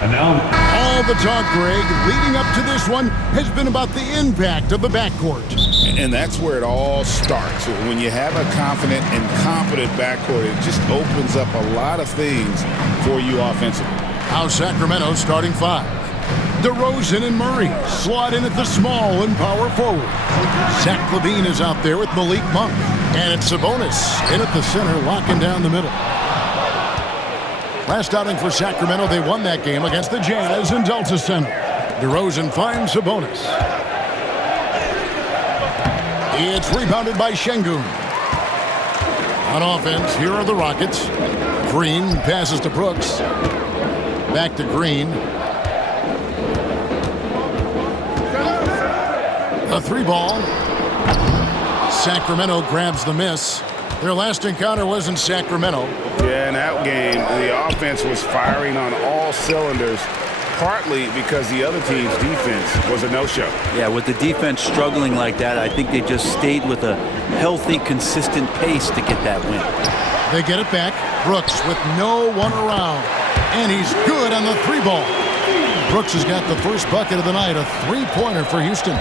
All the talk, Greg, leading up to this one has been about the impact of the backcourt. And that's where it all starts. When you have a confident and competent backcourt, it just opens up a lot of things for you offensively. Now Sacramento starting five. DeRozan and Murray slot in at the small and power forward. Zach LaVine is out there with Malik Monk. And it's Sabonis in at the center, locking down the middle. Last outing for Sacramento, they won that game against the Jazz in Delta Center. DeRozan finds Sabonis. It's rebounded by Şengün. On offense, here are the Rockets. Green passes to Brooks. Back to Green. A three ball. Sacramento grabs the miss. Their last encounter was in Sacramento. Yeah, in that game, the offense was firing on all cylinders, partly because the other team's defense was a no-show. Yeah, with the defense struggling like that, I think they just stayed with a healthy, consistent pace to get that win. They get it back. Brooks with no one around. And he's good on the three ball. Brooks has got the first bucket of the night, a three-pointer for Houston.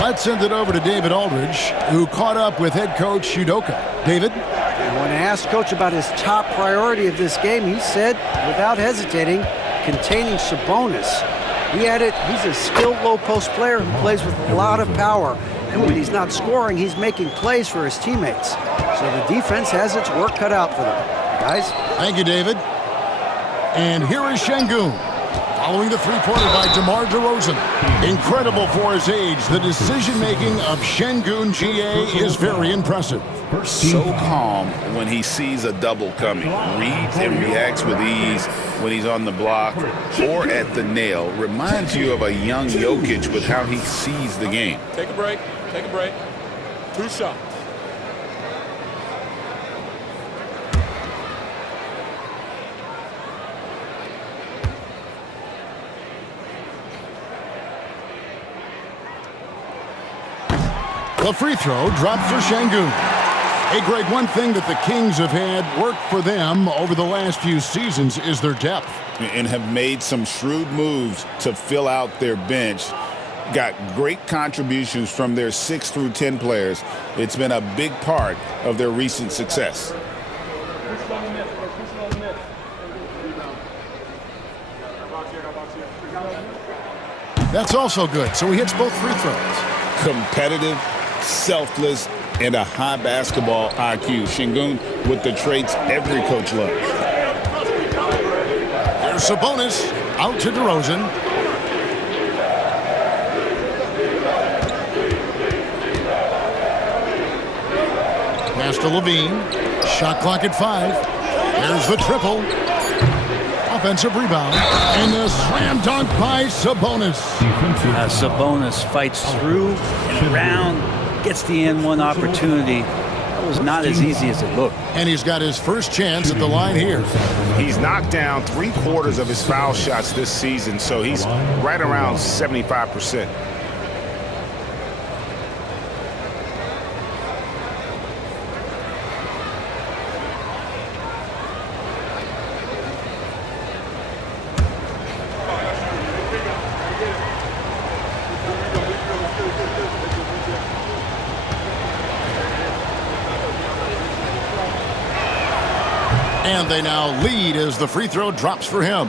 Let's send it over to David Aldridge, who caught up with head coach Udoka. David? When asked Coach about his top priority of this game, he said, without hesitating, containing Sabonis. He added, he's a skilled low-post player who plays with a lot of power. And when he's not scoring, he's making plays for his teammates. So the defense has its work cut out for them. Guys? Thank you, David. And here is Şengün. Following the three-pointer by DeMar DeRozan. Incredible for his age. The decision-making of Şengün GA is very impressive. So calm when he sees a double coming. Reads and reacts with ease when he's on the block or at the nail. Reminds you of a young Jokic with how he sees the game. Take a break. Take a break. 2 shots. The free throw dropped for Şengün. Hey, Greg, one thing that the Kings have had work for them over the last few seasons is their depth. And have made some shrewd moves to fill out their bench. Got great contributions from their 6 through 10 players. It's been a big part of their recent success. That's also good, so he hits both free throws. Competitive, selfless, and a high basketball IQ. Şengün with the traits every coach loves. There's Sabonis out to DeRozan. Pass to LaVine. Shot clock at 5. There's the triple. Offensive rebound. And the slam dunk by Sabonis. Sabonis fights through and around, gets the N1 opportunity. That was not as easy as it looked. And he's got his first chance at the line here. He's knocked down 3/4 of his foul shots this season, so he's right around 75%. And they now lead as the free throw drops for him.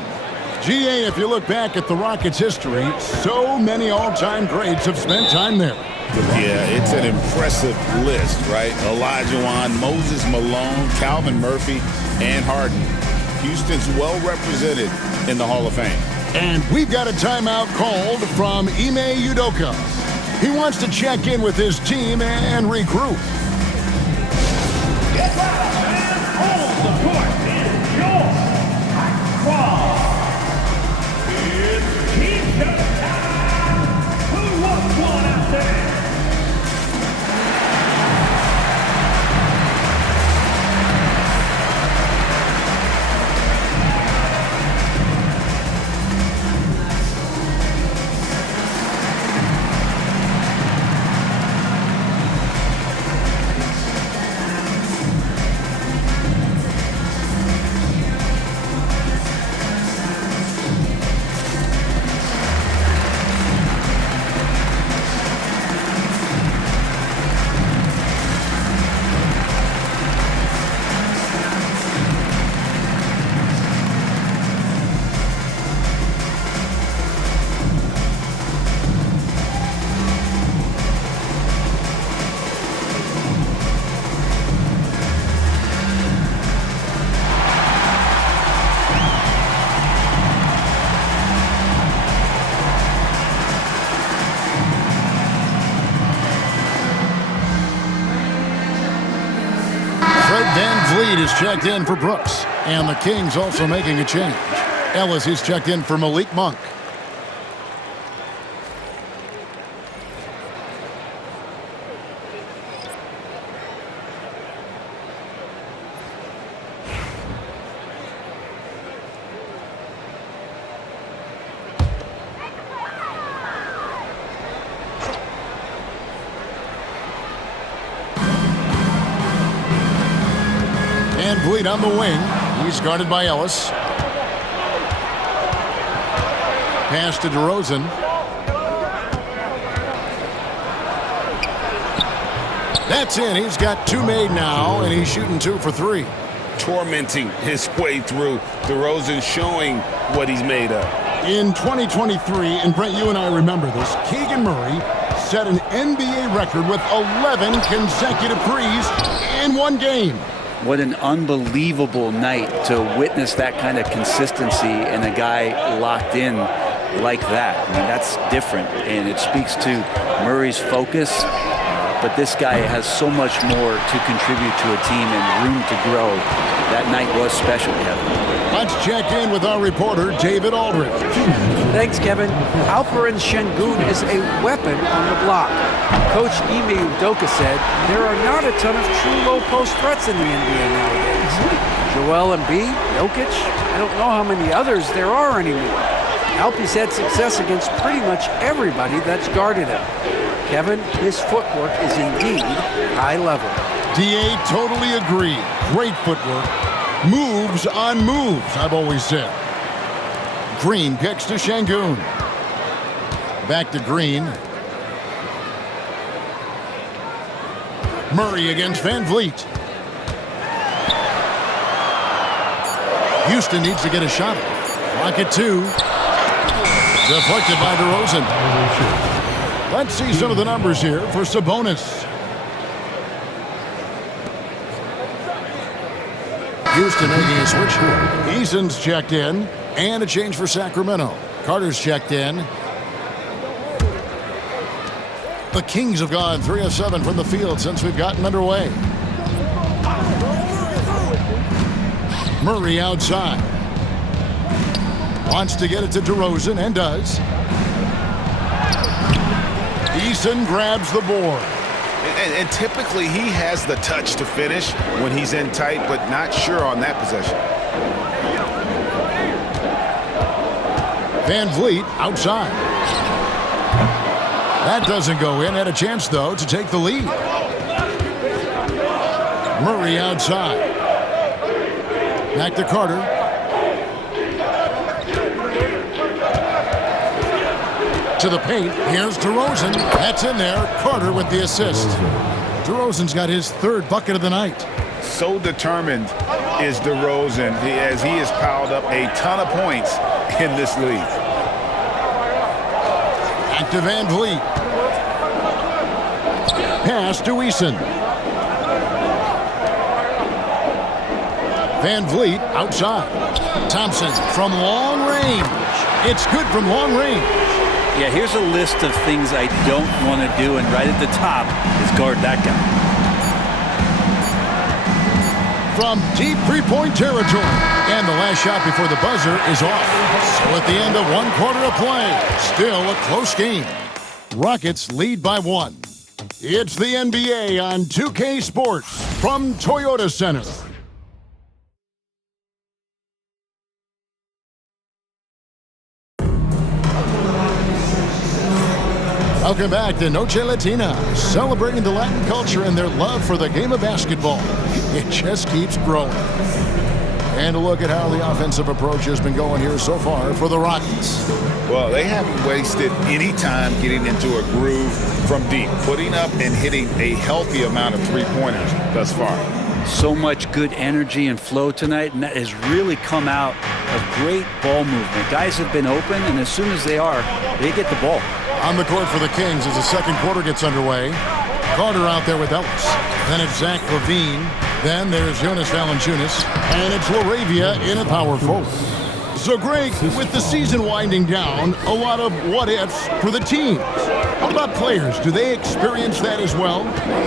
GA, if you look back at the Rockets' history, so many all-time greats have spent time there. Yeah, it's an impressive list, right? Olajuwon, Moses Malone, Calvin Murphy, and Harden. Houston's well represented in the Hall of Fame. And we've got a timeout called from Ime Udoka. He wants to check in with his team and regroup. Get out and hold the court in your ball. It's Keisha time. Who wants one out there? is checked in for Brooks. And the Kings also making a change. Ellis is checked in for Malik Monk. Van Vliet on the wing. He's guarded by Ellis. Pass to DeRozan. That's in. He's got 2 made now, and he's shooting 2 for 3. Tormenting his way through. DeRozan showing what he's made of. In 2023, and Brent, you and I remember this, Keegan Murray set an NBA record with 11 consecutive threes in one game. What an unbelievable night to witness that kind of consistency and a guy locked in like that. I mean, that's different, and it speaks to Murray's focus. But this guy has so much more to contribute to a team and room to grow. That night was special, Kevin. Let's check in with our reporter, David Aldridge. Thanks, Kevin. Alperen Şengün is a weapon on the block. Coach Ime Udoka said there are not a ton of true low-post threats in the NBA nowadays. Joel Embiid, Jokic, I don't know how many others there are anymore. Alpy's had success against pretty much everybody that's guarded him. Kevin, his footwork is indeed high level. DA totally agree. Great footwork. Moves on moves, I've always said. Green kicks to Şengün. Back to Green. Murray against Van Vliet. Houston needs to get a shot. Clock at 2. Deflected by DeRozan. Let's see some of the numbers here for Sabonis. Houston making a switch here. Eason's checked in, and a change for Sacramento. Carter's checked in. The Kings have gone 3 of 7 from the field since we've gotten underway. Murray outside. Wants to get it to DeRozan, and does. Eason grabs the board. And typically he has the touch to finish when he's in tight, but not sure on that possession. Van Vliet outside. That doesn't go in. Had a chance, though, to take the lead. Murray outside. Back to Carter. To the paint. Here's DeRozan. That's in there. Carter with the assist. DeRozan's got his 3rd bucket of the night. So determined is DeRozan as he has piled up a ton of points in this league. Back to Van Vliet. Pass to Eason. Van Vliet outside. Thompson from long range. It's good from long range. Yeah, here's a list of things I don't want to do, and right at the top is guard that guy. From deep three-point territory. And the last shot before the buzzer is off. So at the end of 1 quarter of play, still a close game. Rockets lead by 1. It's the NBA on 2K Sports from Toyota Center. Welcome back to Noche Latina, celebrating the Latin culture and their love for the game of basketball. It just keeps growing. And a look at how the offensive approach has been going here so far for the Rockets. Well, they haven't wasted any time getting into a groove from deep, putting up and hitting a healthy amount of three-pointers thus far. So much good energy and flow tonight, and that has really come out of great ball movement. Guys have been open, and as soon as they are, they get the ball. On the court for the Kings as the second quarter gets underway. Carter out there with Ellis. Then it's Zach LaVine. Then there's Jonas Valanciunas. And it's LaRavia in a power forward. So, Greg, with the season winding down, a lot of what-ifs for the teams. What about players? Do they experience that as well?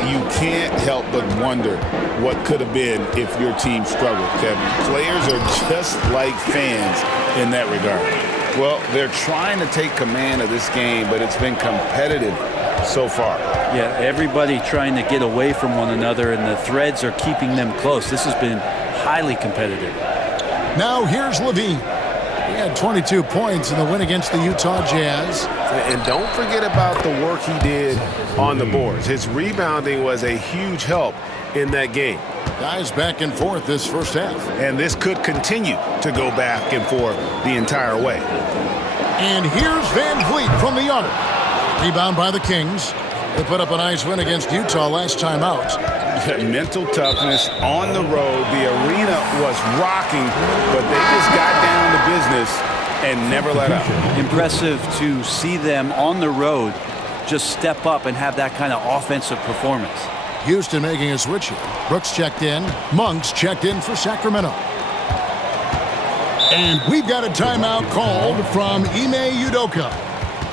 You can't help but wonder what could have been if your team struggled, Kevin. Players are just like fans in that regard. Well, they're trying to take command of this game, but it's been competitive so far. Yeah, everybody trying to get away from one another, and the threads are keeping them close. This has been highly competitive. Now here's Levine. He had 22 points in the win against the Utah Jazz. And don't forget about the work he did on the boards. His rebounding was a huge help in that game. Guys back and forth this first half. And this could continue to go back and forth the entire way. And here's Van Vliet from the arc. Rebound by the Kings. They put up a nice win against Utah last time out. Mental toughness on the road. The arena was rocking, but they just got down to business and never let up. Impressive to see them on the road just step up and have that kind of offensive performance. Houston making a switch here. Brooks checked in. Monks checked in for Sacramento. And we've got a timeout called from Ime Udoka.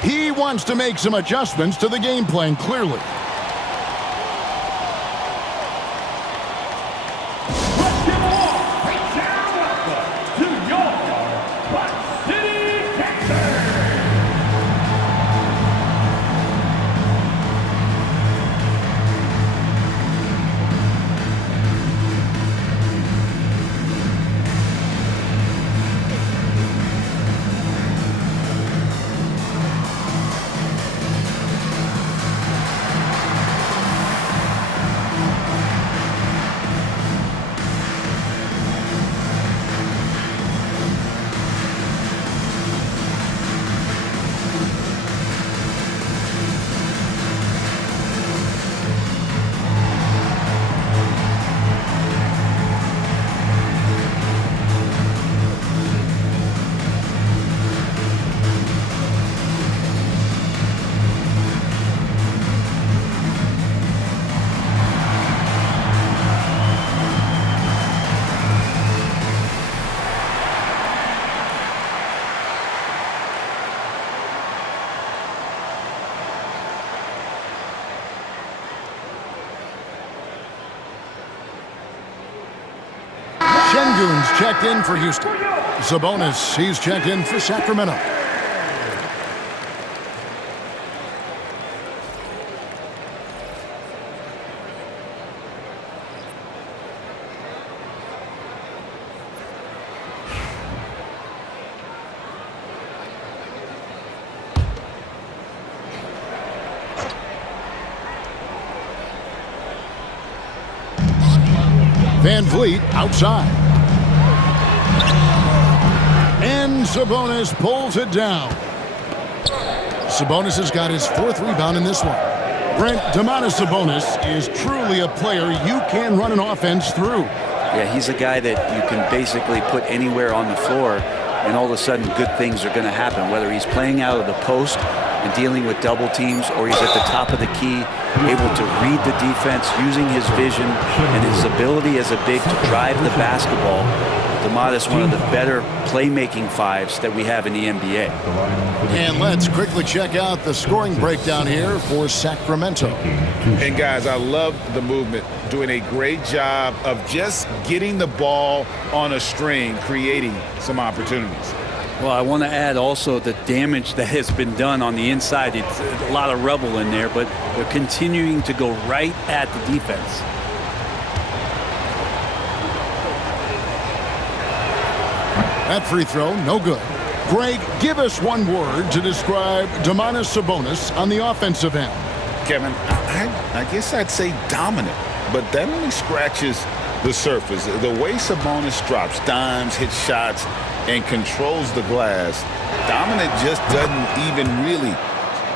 He wants to make some adjustments to the game plan, clearly. Şengün's checked in for Houston. Sabonis, he's checked in for Sacramento. Van Vliet outside. And Sabonis pulls it down. Sabonis has got his fourth rebound in this one. Brent, Domantas Sabonis is truly a player you can run an offense through. Yeah, he's a guy that you can basically put anywhere on the floor, and all of a sudden good things are going to happen, whether he's playing out of the post and dealing with double teams, or he's at the top of the key, able to read the defense, using his vision and his ability as a big to drive the basketball. Domantas, one of the better playmaking fives that we have in the NBA. And let's quickly check out the scoring breakdown here for Sacramento. And guys, I love the movement, doing a great job of just getting the ball on a string, creating some opportunities. Well, I want to add also the damage that has been done on the inside. It's a lot of rubble in there, but they're continuing to go right at the defense. That free throw, no good. Greg, give us one word to describe Domantas Sabonis on the offensive end. Kevin, I guess I'd say dominant, but that only scratches the surface. The way Sabonis drops dimes, hits shots, and controls the glass, dominant just doesn't even really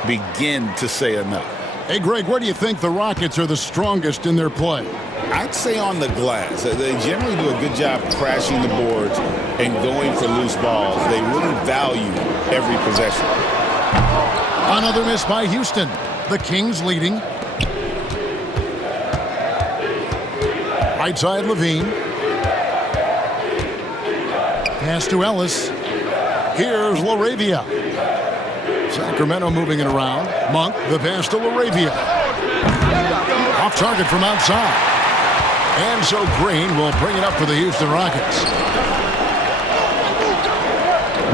begin to say enough. Hey, Greg, where do you think the Rockets are the strongest in their play? I'd say on the glass. They generally do a good job crashing the boards and going for loose balls. They really value every possession. Another miss by Houston. The Kings leading. Right side, Levine. Pass to Ellis. Here's LaRavia. Sacramento moving it around. Monk, the pass to LaRavia. Off target from outside. And so Green will bring it up for the Houston Rockets.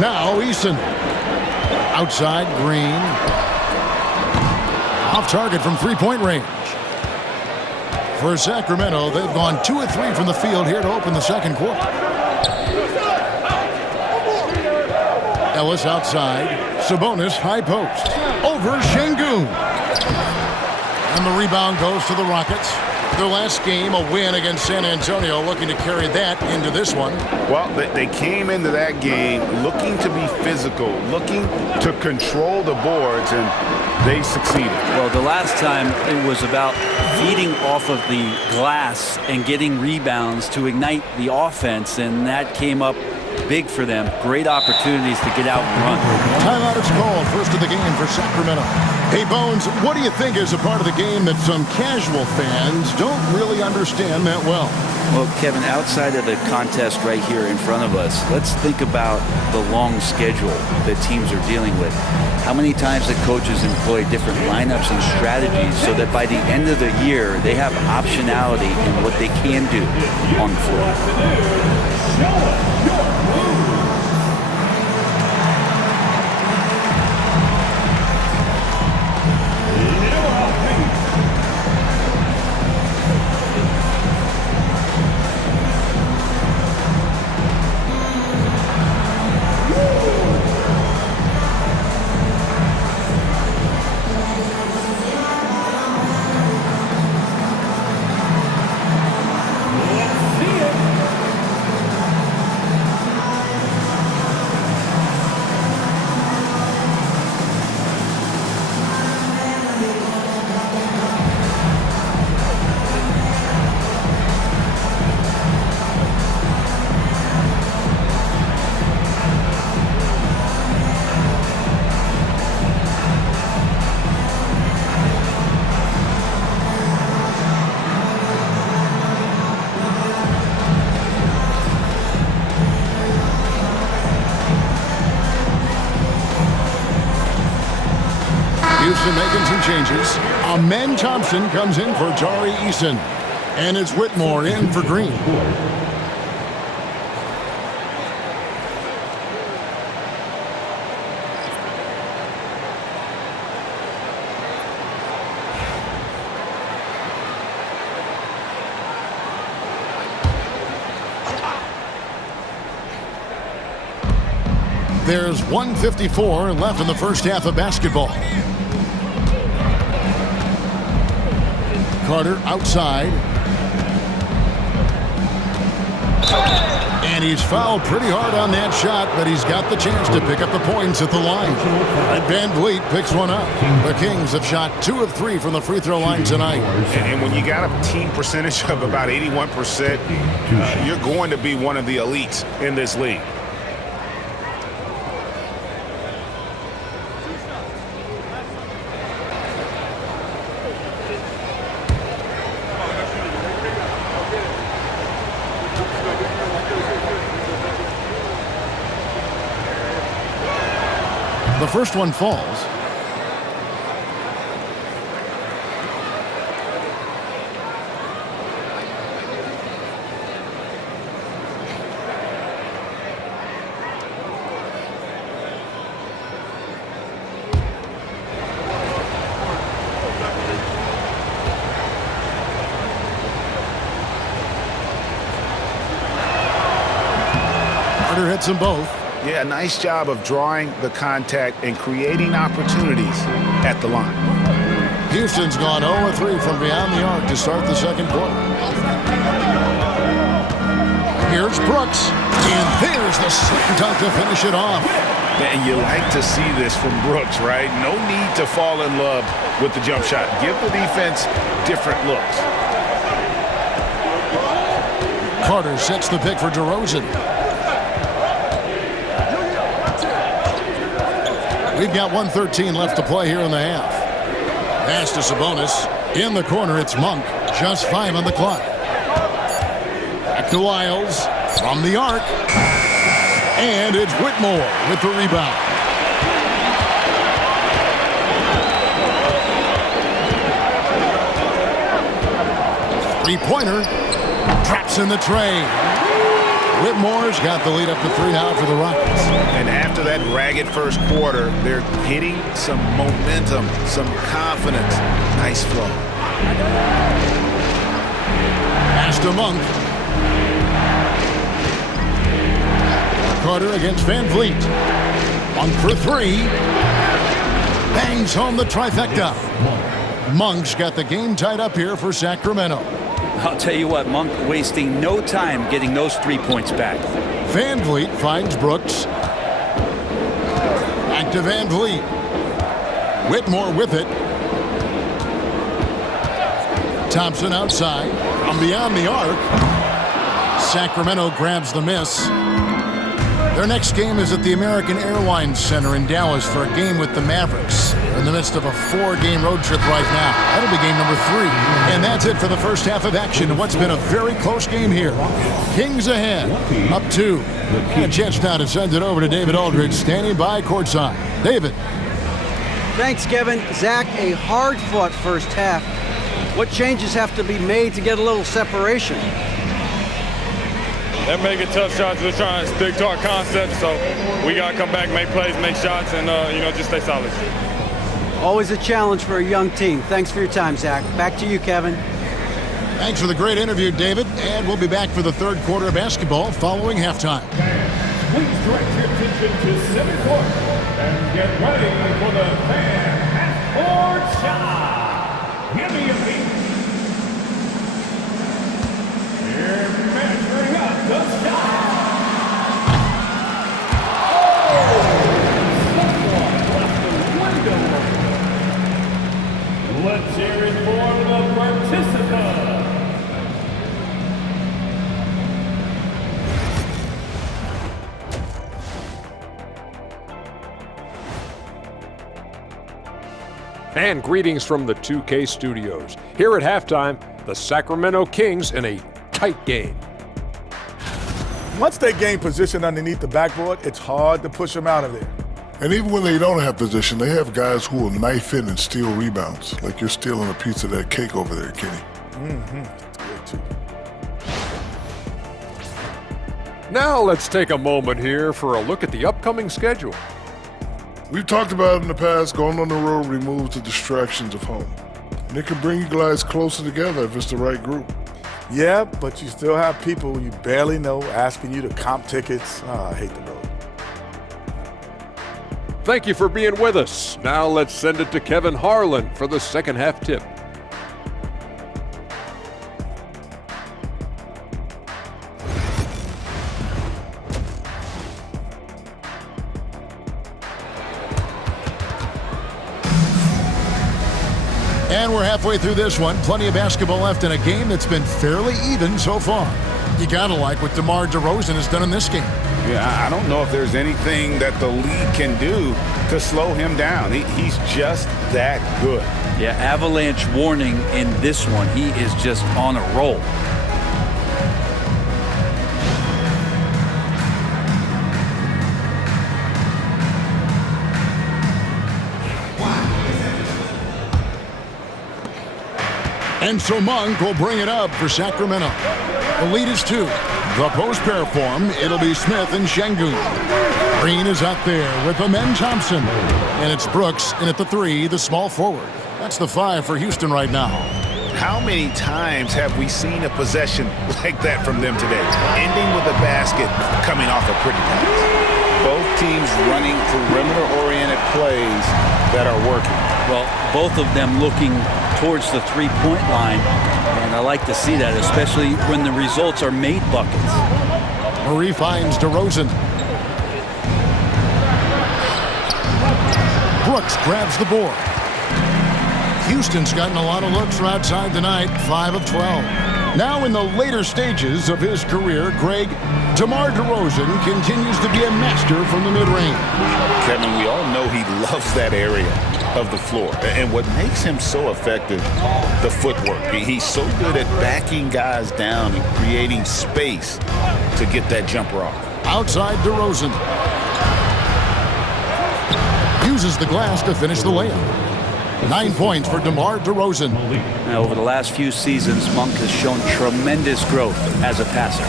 Now Eason. Outside, Green. Off target from three-point range. For Sacramento, they've gone 2 of 3 from the field here to open the second quarter. Ellis outside. Sabonis, high post. Over Şengün. And the rebound goes to the Rockets. Their last game, a win against San Antonio, looking to carry that into this one. Well, they came into that game looking to be physical, looking to control the boards, and they succeeded. Well, the last time it was about feeding off of the glass and getting rebounds to ignite the offense, and that came up big for them. Great opportunities to get out and run. Timeout is called. First of the game for Sacramento. Hey, Bones, what do you think is a part of the game that some casual fans don't really understand that well? Well, Kevin, outside of the contest right here in front of us, let's think about the long schedule that teams are dealing with. How many times the coaches employ different lineups and strategies so that by the end of the year, they have optionality in what they can do on the floor. Houston making some changes. Amen Thompson comes in for Tari Eason. And it's Whitmore in for Green. There's 1:54 left in the first half of basketball. Carter outside. And he's fouled pretty hard on that shot, but he's got the chance to pick up the points at the line. And Van Vliet picks one up. The Kings have shot 2 of 3 from the free throw line tonight. And when you got a team percentage of about 81%, you're going to be one of the elites in this league. The first one falls. Carter hits them both. Yeah, nice job of drawing the contact and creating opportunities at the line. Houston's gone 0-3 from beyond the arc to start the second quarter. Here's Brooks, and there's the slam dunk to finish it off. And you like to see this from Brooks, right? No need to fall in love with the jump shot. Give the defense different looks. Carter sets the pick for DeRozan. We've got 1:13 left to play here in the half. Pass to Sabonis. In the corner, it's Monk. Just 5 on the clock. Back to Lyles. From the arc. And it's Whitmore with the rebound. Three-pointer. Traps in the tray. Whitmore's got the lead up to 3 now for the Rockets. And after that ragged first quarter, they're hitting some momentum, some confidence. Nice flow. Pass to Monk. Carter against Van Vliet. Monk for 3. Bangs home the trifecta. Monk's got the game tied up here for Sacramento. I'll tell you what, Monk wasting no time getting those 3 points back. Van Vliet finds Brooks. Back to Van Vliet. Whitmore with it. Thompson outside. From beyond the arc. Sacramento grabs the miss. Their next game is at the American Airlines Center in Dallas for a game with the Mavericks. They're in the midst of a 4-game road trip right now. That'll be game number 3. And that's it for the first half of action in what's been a very close game here. Kings ahead, up 2. And a chance now to send it over to David Aldridge, standing by courtside. David. Thanks, Kevin. Zach, a hard-fought first half. What changes have to be made to get a little separation? They're making tough shots. We're trying to stick to our concept, so we got to come back, make plays, make shots, and, just stay solid. Always a challenge for a young team. Thanks for your time, Zach. Back to you, Kevin. Thanks for the great interview, David. And we'll be back for the third quarter of basketball following halftime. Please direct your attention to center court and get ready for the fan half-court shot. Give me a beat. Here, measuring up the shot. Someone left the window open. Let's hear it for the participant. And greetings from the 2K studios. Here at halftime, the Sacramento Kings in a tight game. Once they gain position underneath the backboard, it's hard to push them out of there. And even when they don't have position, they have guys who will knife in and steal rebounds, like you're stealing a piece of that cake over there, Kenny. That's good, too. Now let's take a moment here for a look at the upcoming schedule. We've talked about it in the past, going on the road removes the distractions of home. And it can bring you guys closer together if it's the right group. Yeah, but you still have people you barely know asking you to comp tickets. I hate the road. Thank you for being with us. Now let's send it to Kevin Harlan for the second half tip. And we're halfway through this one. Plenty of basketball left in a game that's been fairly even so far. You gotta like what DeMar DeRozan has done in this game. Yeah, I don't know if there's anything that the league can do to slow him down. He's just that good. Yeah, avalanche warning in this one. He is just on a roll. And so Monk will bring it up for Sacramento. The lead is 2. The post pair form, it'll be Smith and Şengün. Green is out there with Amen Thompson. And it's Brooks in at the 3, the small forward. That's the 5 for Houston right now. How many times have we seen a possession like that from them today? Ending with a basket coming off a pretty pass. Both teams running perimeter-oriented plays that are working. Well, both of them looking towards the three-point line, and I like to see that, especially when the results are made buckets. Murray finds DeRozan. Brooks grabs the board. Houston's gotten a lot of looks from outside tonight, 5 of 12. Now in the later stages of his career, Greg, DeMar DeRozan continues to be a master from the mid-range. Kevin, we all know he loves that area of the floor. And what makes him so effective, the footwork. He's so good at backing guys down and creating space to get that jumper off. Outside DeRozan. Uses the glass to finish the layup. 9 points for DeMar DeRozan. Now, over the last few seasons, Monk has shown tremendous growth as a passer.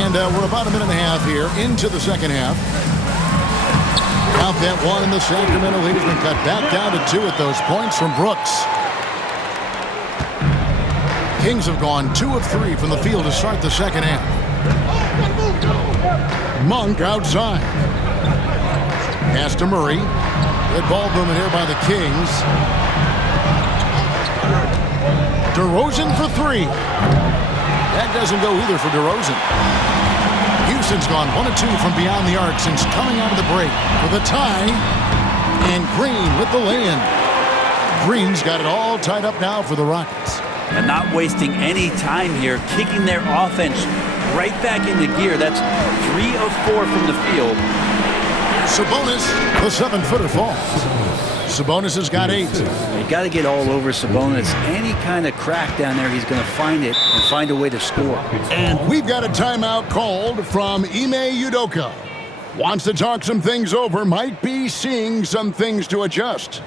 And we're about a minute and a half here into the second half. Count that one, and the Sacramento lead has been cut back down to 2 at those points from Brooks. Kings have gone 2 of 3 from the field to start the second half. Monk outside. Pass to Murray. Good ball movement here by the Kings. DeRozan for 3. That doesn't go either for DeRozan. Houston's gone 1 of 2 from beyond the arc since coming out of the break for the tie. And Green with the lay-in. Green's got it all tied up now for the Rockets. And not wasting any time here, kicking their offense right back into gear. That's 3 of 4 from the field. Sabonis, the 7-footer falls. Sabonis has got 8. You got to get all over Sabonis. Any kind of crack down there, he's going to find it and find a way to score. And we've got a timeout called from Ime Udoka. Wants to talk some things over, might be seeing some things to adjust.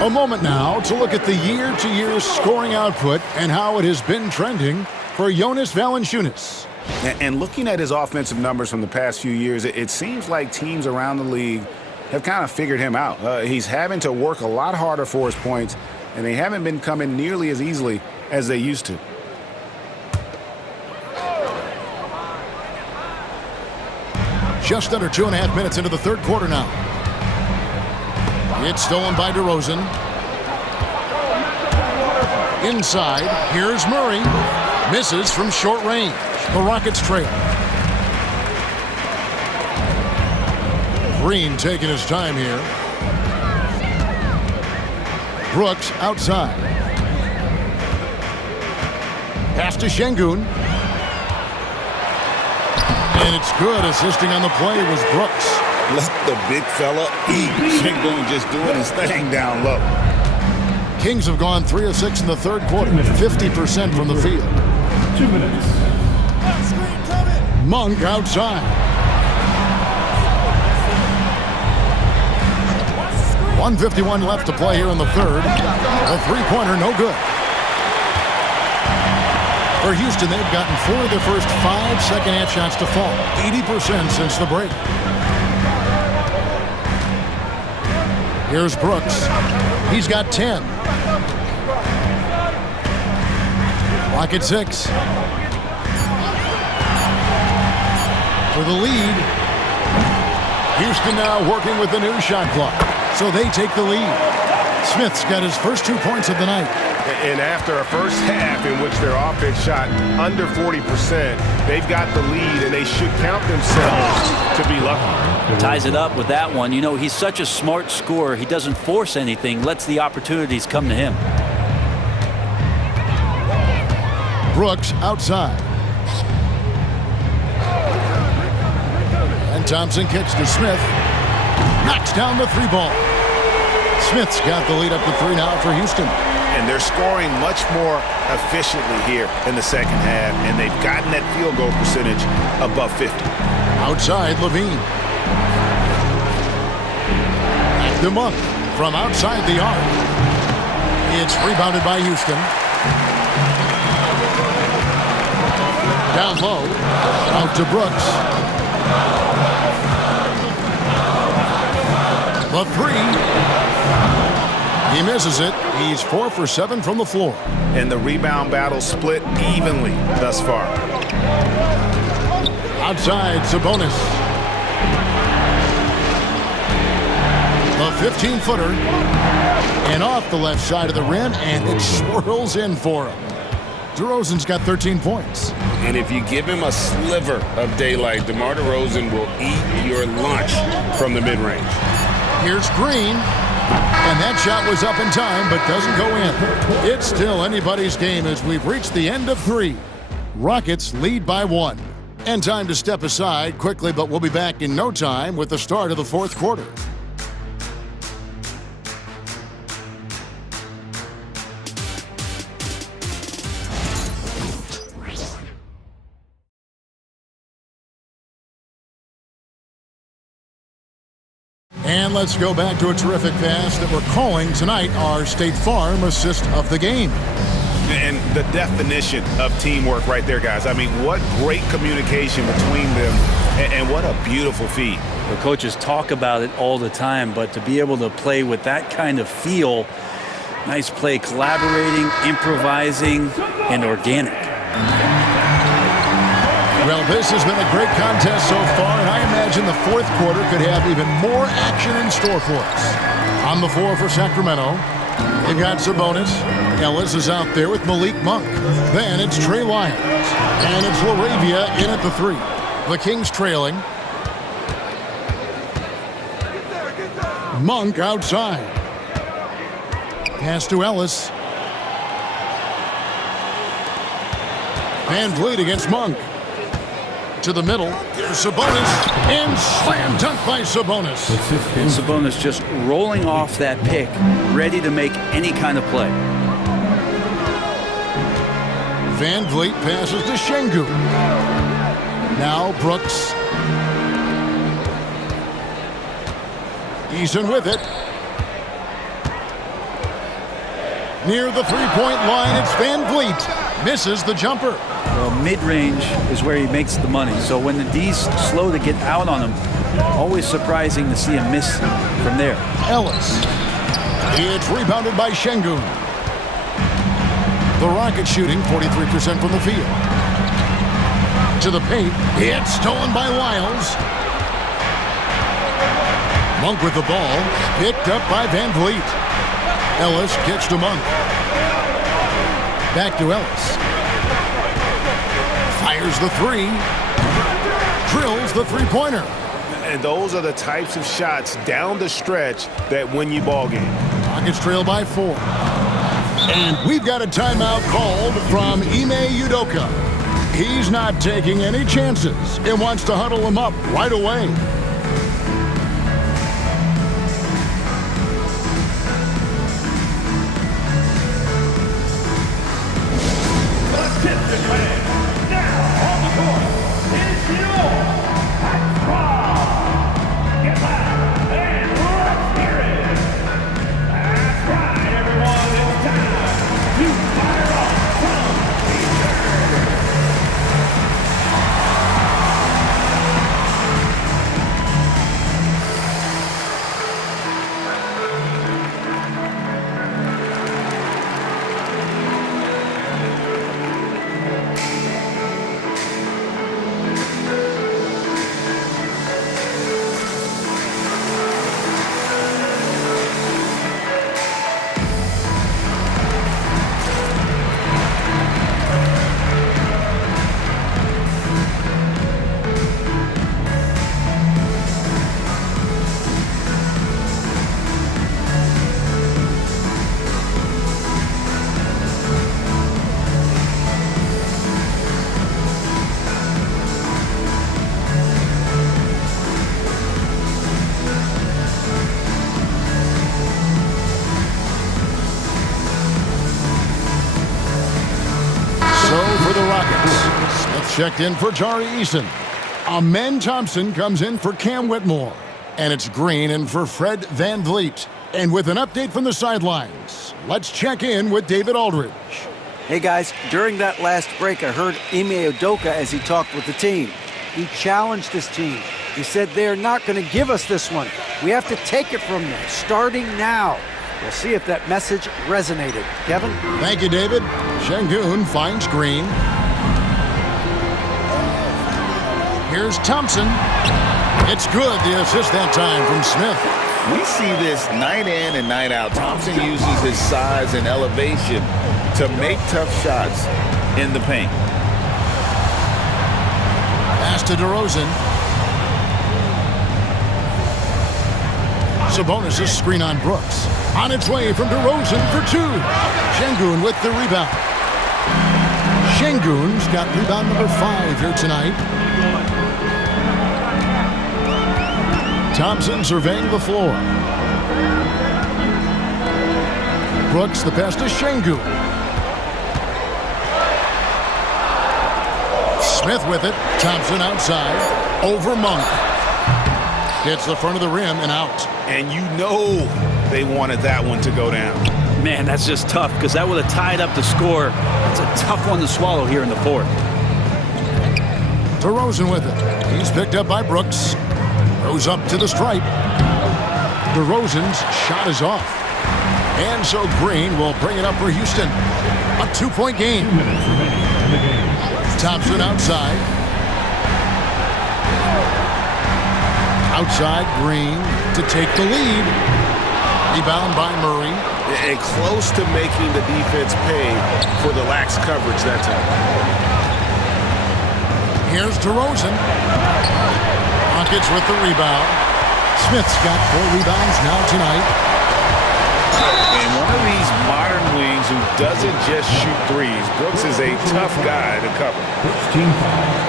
A moment now to look at the year-to-year scoring output and how it has been trending for Jonas Valanciunas. And looking at his offensive numbers from the past few years, it seems like teams around the league have kind of figured him out. He's having to work a lot harder for his points, and they haven't been coming nearly as easily as they used to. Just under 2.5 minutes into the third quarter now. It's stolen by DeRozan. Inside, here's Murray. Misses from short range. The Rockets trail. Green taking his time here. Brooks outside. Pass to Şengün. And it's good. Assisting on the play was Brooks. Let the big fella eat. Şengün just doing his thing down low. Kings have gone 3 of 6 in the third quarter, 50% from the field. 2 minutes. Monk outside. 1:51 left to play here in the third. A three-pointer, no good. For Houston, they've gotten 4 of their first 5 second-half shots to fall, 80% since the break. Here's Brooks. He's got 10. Rocket 6. For the lead. Houston now working with the new shot clock. So they take the lead. Smith's got his first 2 points of the night. And after a first half in which their offense shot under 40%, they've got the lead, and they should count themselves to be lucky. Ties it up with that one. You know, he's such a smart scorer. He doesn't force anything, lets the opportunities come to him. Brooks outside. And Thompson kicks to Smith. Knocks down the 3 ball. Smith's got the lead up to 3 now for Houston. And they're scoring much more efficiently here in the second half, and they've gotten that field goal percentage above 50. Outside, Levine. Back to Monk from outside the arc. It's rebounded by Houston. Down low, out to Brooks. The 3. He misses it. He's 4 for 7 from the floor. And the rebound battle split evenly thus far. Outside, Sabonis. The 15-footer. And off the left side of the rim, and it swirls in for him. DeRozan's got 13 points. And if you give him a sliver of daylight, DeMar DeRozan will eat your lunch from the mid-range. Here's Green. And that shot was up in time, but doesn't go in. It's still anybody's game as we've reached the end of 3. Rockets lead by 1. And time to step aside quickly, but we'll be back in no time with the start of the 4th quarter. And let's go back to a terrific pass that we're calling tonight our State Farm assist of the game. And the definition of teamwork right there, guys. I mean, what great communication between them, and what a beautiful feed. The coaches talk about it all the time, but to be able to play with that kind of feel, nice play, collaborating, improvising, and organic. Well, this has been a great contest so far, and I imagine the 4th quarter could have even more action in store for us. On the floor for Sacramento, they've got Sabonis. Ellis is out there with Malik Monk. Then it's Trey Lyons. And it's LaRavia in at the 3. The Kings trailing. Monk outside. Pass to Ellis. Van Vliet against Monk. To the middle, here's Sabonis, and slam dunk by Sabonis. And Sabonis just rolling off that pick, ready to make any kind of play. Van Vliet passes to Şengün. Now Brooks. Eason with it. Near the three-point line, it's Van Vliet. Misses the jumper. Well, mid-range is where he makes the money. So when the D's slow to get out on him, always surprising to see him miss from there. Ellis. It's rebounded by Şengün. The Rockets shooting 43% from the field. To the paint. It's stolen by Lyles. Monk with the ball. Picked up by Van Vliet. Ellis kicks to Monk. Back to Ellis. Fires the 3. Drills the three-pointer. And those are the types of shots down the stretch that win you ball game. Rockets trail by 4. And we've got a timeout called from Ime Udoka. He's not taking any chances and wants to huddle him up right away. checked in for Jari Eason. Amen Thompson comes in for Cam Whitmore. And it's Green in for Fred Van Vliet. And with an update from the sidelines, let's check in with David Aldridge. Hey guys, during that last break, I heard Ime Udoka as he talked with the team. He challenged his team. He said they're not going to give us this one. We have to take it from them, starting now. We'll see if that message resonated. Kevin? Thank you, David. Şengün finds Green. Here's Thompson. It's good, the assist that time from Smith. We see this night in and night out. Thompson uses his size and elevation to make tough shots in the paint. Pass to DeRozan. Sabonis' screen on Brooks. On its way from DeRozan for two. Şengün with the rebound. Şengün's got rebound number 5 here tonight. Thompson surveying the floor. Brooks, the pass to Şengün. Smith with it. Thompson outside. Over Monk. Hits the front of the rim and out. And you know they wanted that one to go down. Man, that's just tough because that would have tied up the score. It's a tough one to swallow here in the fourth. DeRozan with it. He's picked up by Brooks. Goes up to the stripe. DeRozan's shot is off. And so Green will bring it up for Houston. A 2-point game. Thompson outside. Outside Green to take the lead. Rebound by Murray. And close to making the defense pay for the lax coverage that time. Here's DeRozan. Rockets with the rebound. Smith's got 4 rebounds now tonight. And one of these modern wings who doesn't just shoot threes. Brooks is a tough guy to cover. 15 fouls.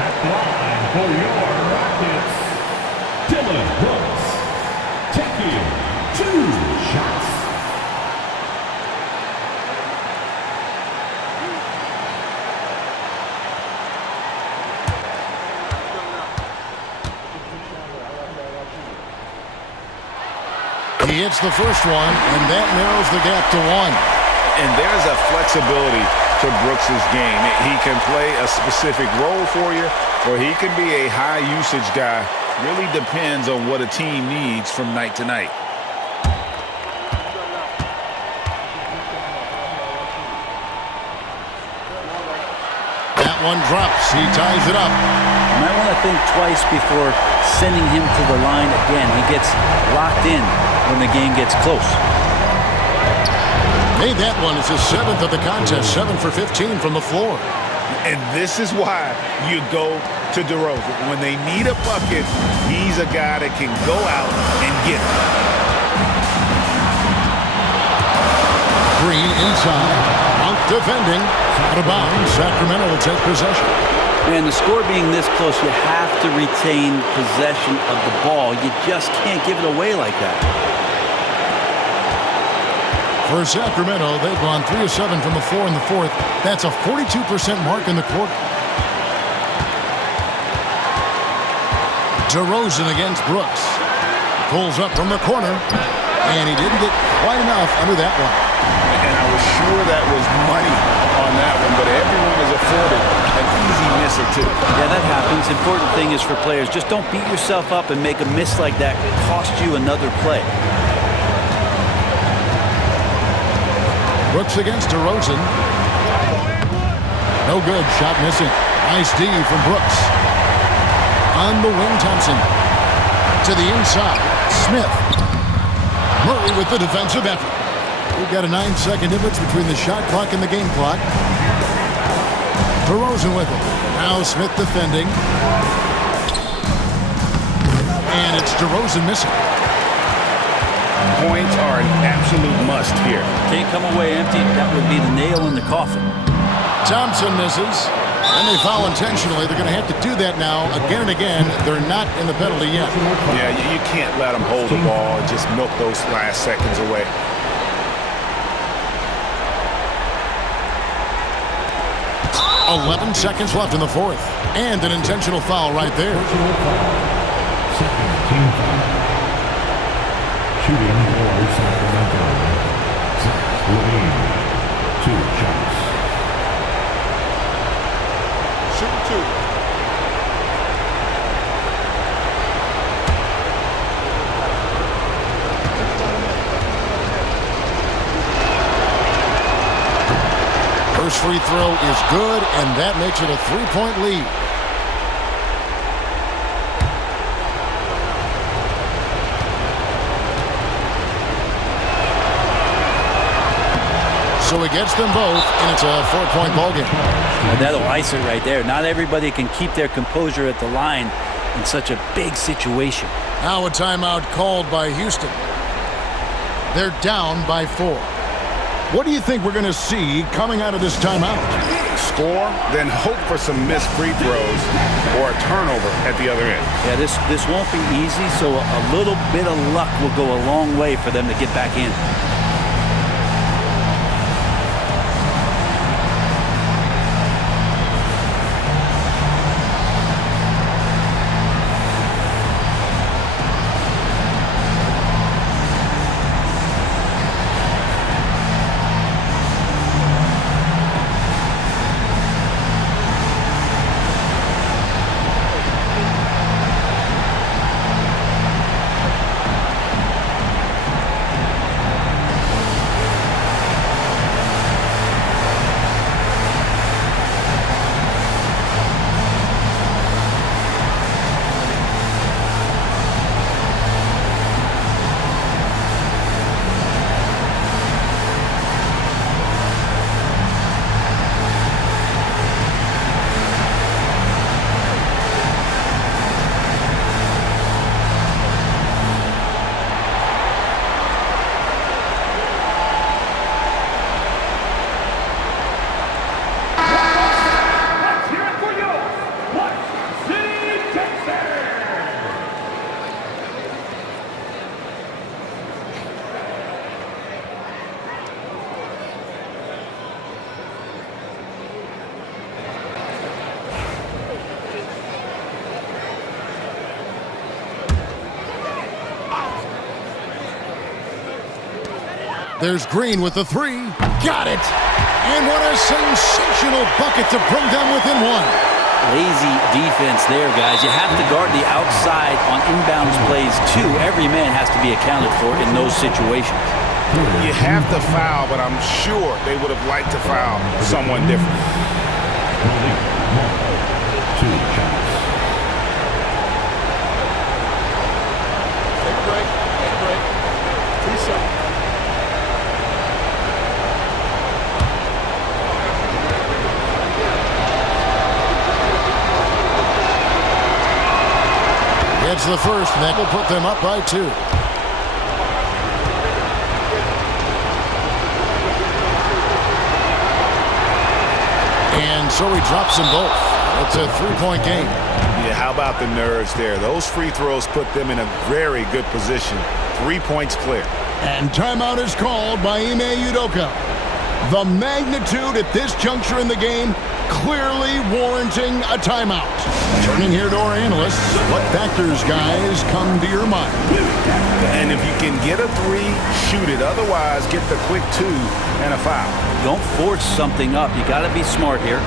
At the line for your Rockets, Dillon Brooks, taking 2 shots. He hits the first one, and that narrows the gap to 1. And there's a flexibility to Brooks' game. He can play a specific role for you, or he can be a high-usage guy. Really depends on what a team needs from night to night. That one drops. He ties it up. You might want to think twice before sending him to the line again. He gets locked in when the game gets close. Made that one. It's his 7th of the contest. 7 for 15 from the floor. And this is why you go to DeRozan. When they need a bucket, he's a guy that can go out and get it. Green inside. Monk defending. Out of bounds. Sacramento will take possession. And the score being this close, you have to retain possession of the ball. You just can't give it away like that. For Sacramento, they've gone 3 of 7 from the floor in the fourth. That's a 42% mark in the quarter. DeRozan against Brooks. Pulls up from the corner, and he didn't get quite enough under that one. And I was sure that was money on that one, but everyone is afforded an easy miss or two. Yeah, that happens. Important thing is for players, just don't beat yourself up and make a miss like that cost you another play. Brooks against DeRozan. No good. Shot missing. Nice D from Brooks. On the wing, Thompson. To the inside. Smith. Murray with the defensive effort. We've got a 9-second difference between the shot clock and the game clock. DeRozan with it. Now Smith defending. And it's DeRozan missing. Points are an absolute must here. Can't come away empty. That would be the nail in the coffin. Thompson misses. And they foul intentionally. They're going to have to do that now again and again. They're not in the penalty yet. Yeah, you can't let them hold the ball and just milk those last seconds away. 11 seconds left in the fourth. And an intentional foul right there. Second team foul. Shooting for Sacramento. Zach LaVine. 2 shots. Shoot 2. First free throw is good, and that makes it a 3-point lead. So he gets them both, and it's a 4-point ballgame. Well, that'll ice it right there. Not everybody can keep their composure at the line in such a big situation. Now a timeout called by Houston. They're down by 4. What do you think we're going to see coming out of this timeout? Score, then hope for some missed free throws or a turnover at the other end. Yeah, this won't be easy, so a little bit of luck will go a long way for them to get back in. There's Green with the 3. Got it! And what a sensational bucket to bring them within 1. Lazy defense there, guys. You have to guard the outside on inbounds plays, too. Every man has to be accounted for in those situations. You have to foul, but I'm sure they would have liked to foul someone different. 2 shots. Take a break. Take a break. Reset. It's the first, and that will put them up by 2. And so he drops them both. It's a 3-point game. Yeah, how about the nerves there? Those free throws put them in a very good position. 3 points clear. And timeout is called by Ime Udoka. The magnitude at this juncture in the game clearly warranting a timeout. Turning here to our analysts, what factors, guys, come to your mind? And if you can get a 3, shoot it. Otherwise, get the quick 2 and a foul. Don't force something up. You got to be smart here.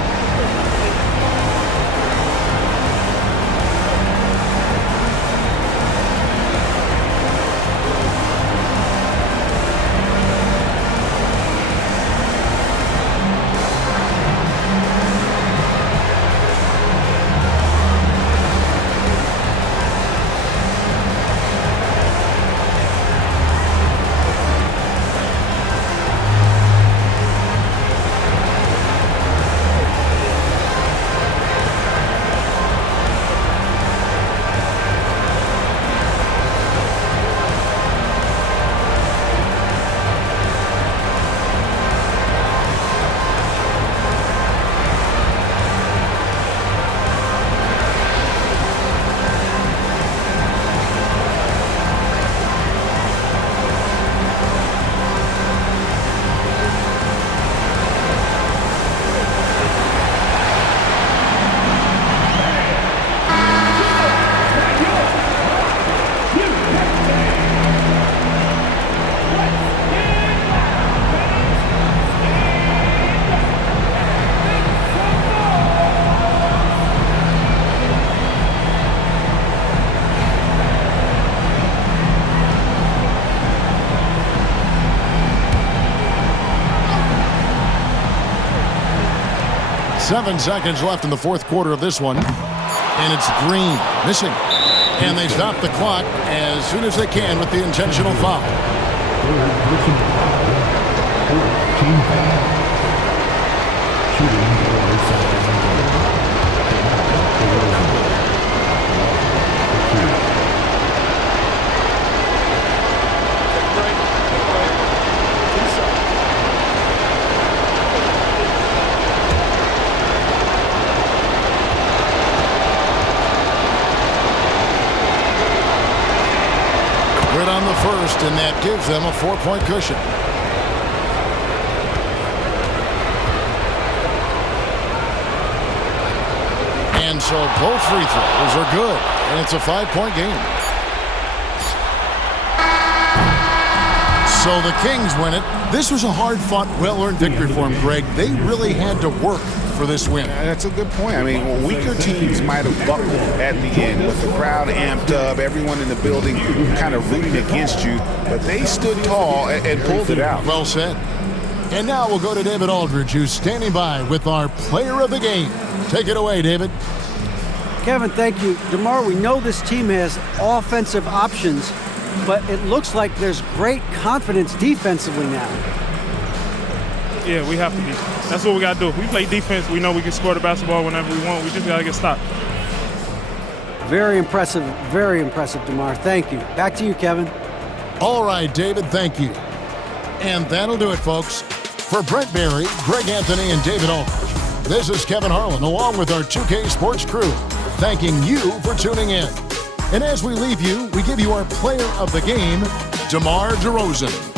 7 seconds left in the fourth quarter of this one. And it's Green missing. And they stop the clock as soon as they can with the intentional foul. Good on the first, and that gives them a 4-point cushion. And so both free throws are good, and it's a 5-point game. So the Kings win it. This was a hard-fought, well-earned victory for them, Greg. They really had to work for this win. That's a good point. I mean, weaker teams might have buckled at the end with the crowd amped up, everyone in the building kind of rooting against you, but they stood tall and pulled it out. Well said. And now we'll go to David Aldridge, who's standing by with our player of the game. Take it away, David. Kevin, thank you. DeMar, we know this team has offensive options, but it looks like there's great confidence defensively now. Yeah, we have to be. That's what we got to do. If we play defense, we know we can score the basketball whenever we want. We just got to get stopped. Very impressive, DeMar. Thank you. Back to you, Kevin. All right, David, thank you. And that'll do it, folks. For Brent Barry, Greg Anthony, and David Aldridge, this is Kevin Harlan, along with our 2K Sports crew, thanking you for tuning in. And as we leave you, we give you our player of the game, DeMar DeRozan.